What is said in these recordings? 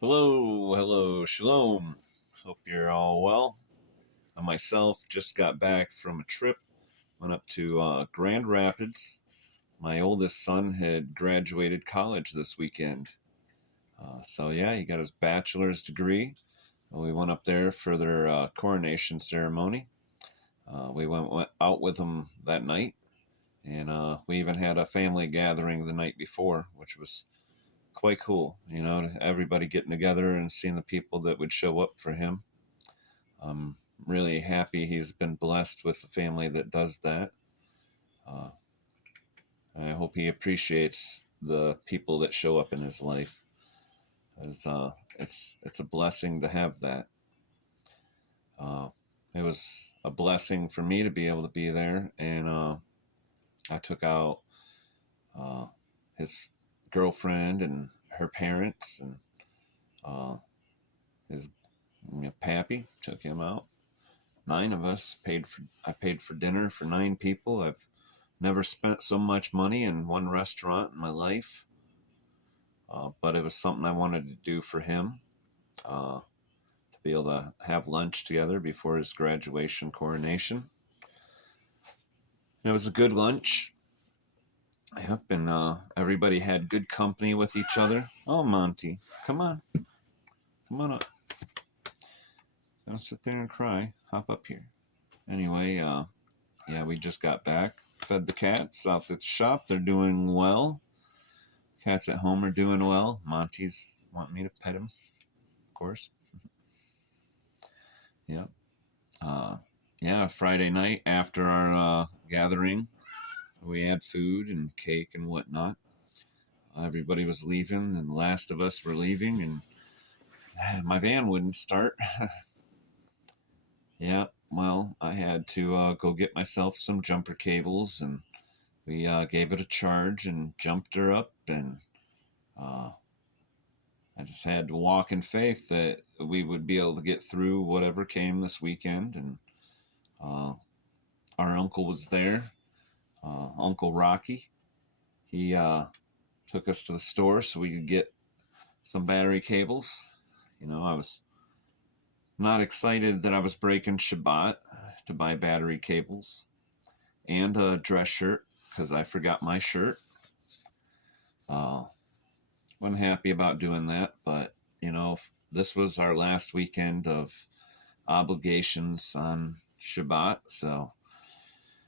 Hello, hello, shalom. Hope you're all well. I myself just got back from a trip. Went up to Grand Rapids. My oldest son had graduated college this weekend. So, yeah, he got his bachelor's degree. We went up there for their coronation ceremony. We went out with them that night, and we even had a family gathering the night before, which was quite cool. Everybody getting together and seeing the people that would show up for him. I'm really happy he's been blessed with a family that does that. Uh, I hope he appreciates the people that show up in his life. As it's a blessing to have that. Uh, it was a blessing for me to be able to be there, and I took out uh, his girlfriend and her parents, and uh, his pappy took him out. Nine of us paid for. I paid for dinner for nine people. I've never spent so much money in one restaurant in my life, but it was something I wanted to do for him, to be able to have lunch together before his graduation coronation. And it was a good lunch. Yep, and everybody had good company with each other. Oh, Monty, come on up. Don't sit there and cry. Hop up here. Anyway, yeah, we just got back. Fed the cats out at the shop. They're doing well. Cats at home are doing well. Monty's wanting me to pet him, of course. Yeah. Uh, yeah, Friday night after our gathering, we had food and cake and whatnot. Everybody was leaving, and the last of us were leaving, and my van wouldn't start. Yeah, well, I had to go get myself some jumper cables, and we gave it a charge and jumped her up, and uh, I just had to walk in faith that we would be able to get through whatever came this weekend. And uh, our uncle was there, Uncle Rocky. He took us to the store so we could get some battery cables. I was not excited that I was breaking Shabbat to buy battery cables and a dress shirt because I forgot my shirt. Uh, wasn't happy about doing that, but this was our last weekend of obligations on Shabbat, so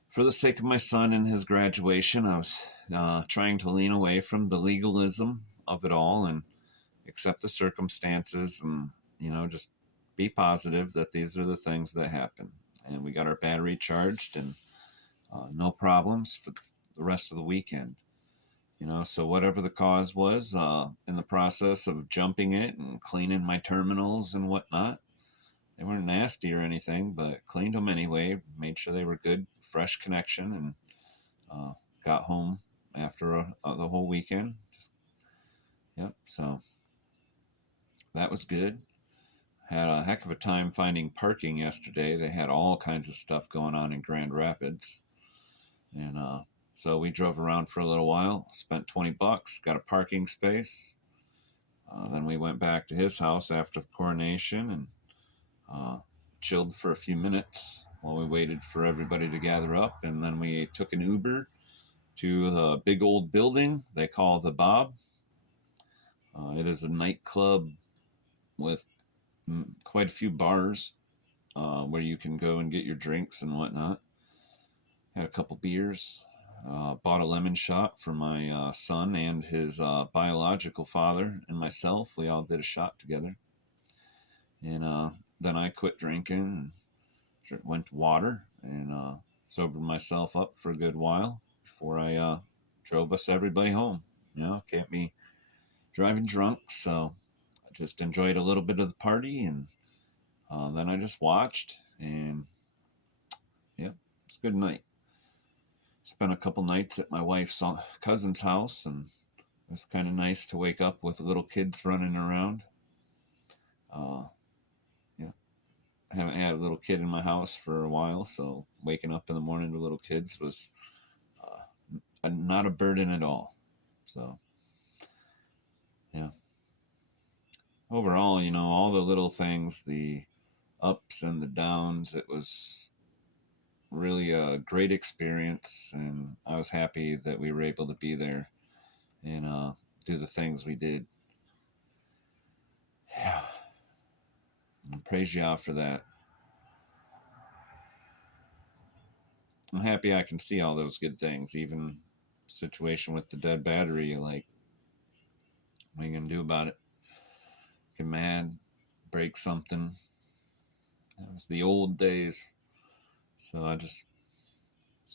for the sake of my son and his graduation, I was trying to lean away from the legalism of it all and accept the circumstances and, just be positive that these are the things that happen. And we got our battery charged and no problems for the rest of the weekend. So whatever the cause was, in the process of jumping it and cleaning my terminals and whatnot, they weren't nasty or anything, but cleaned them anyway, made sure they were good, fresh connection, and uh, got home after the whole weekend. Yep, so that was good. Had a heck of a time finding parking yesterday. They had all kinds of stuff going on in Grand Rapids. And so we drove around for a little while, spent $20, got a parking space. Then we went back to his house after the coronation and uh, chilled for a few minutes while we waited for everybody to gather up. And then we took an Uber to the big old building they call the Bob. It is a nightclub with quite a few bars where you can go and get your drinks and whatnot. Had a couple beers. Bought a lemon shot for my son and his biological father and myself. We all did a shot together. And then I quit drinking and went to water and sobered myself up for a good while before I drove us everybody home. Can't be driving drunk, so I just enjoyed a little bit of the party, and then I just watched, and yeah, it's a good night. Spent a couple nights at my wife's cousin's house, and it was kind of nice to wake up with little kids running around. Uh, yeah, I haven't had a little kid in my house for a while, so waking up in the morning to little kids was not a burden at all. So, yeah. overall, all the little things, the ups and the downs, it was really a great experience, and I was happy that we were able to be there and do the things we did. Yeah, and praise Yah for that. I'm happy I can see all those good things, even situation with the dead battery. Like, what are you gonna do about it? Get mad, break something. It was the old days. So I just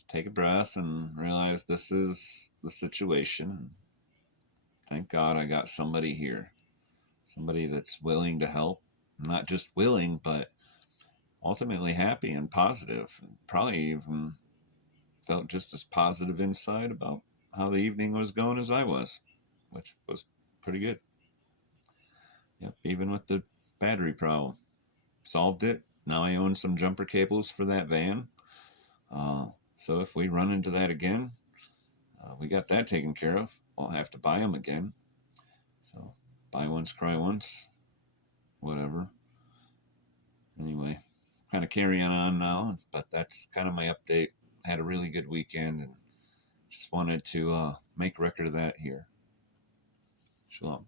take a breath and realize this is the situation. And thank God I got somebody here, somebody that's willing to help. Not just willing, but ultimately happy and positive. And probably even felt just as positive inside about how the evening was going as I was, which was pretty good. Yep, even with the battery problem, solved it. Now I own some jumper cables for that van. Uh, so if we run into that again, we got that taken care of. I'll have to buy them again. So buy once, cry once, whatever. Anyway, kind of carrying on now, but that's kind of my update. Had a really good weekend and just wanted to make record of that here. Shalom.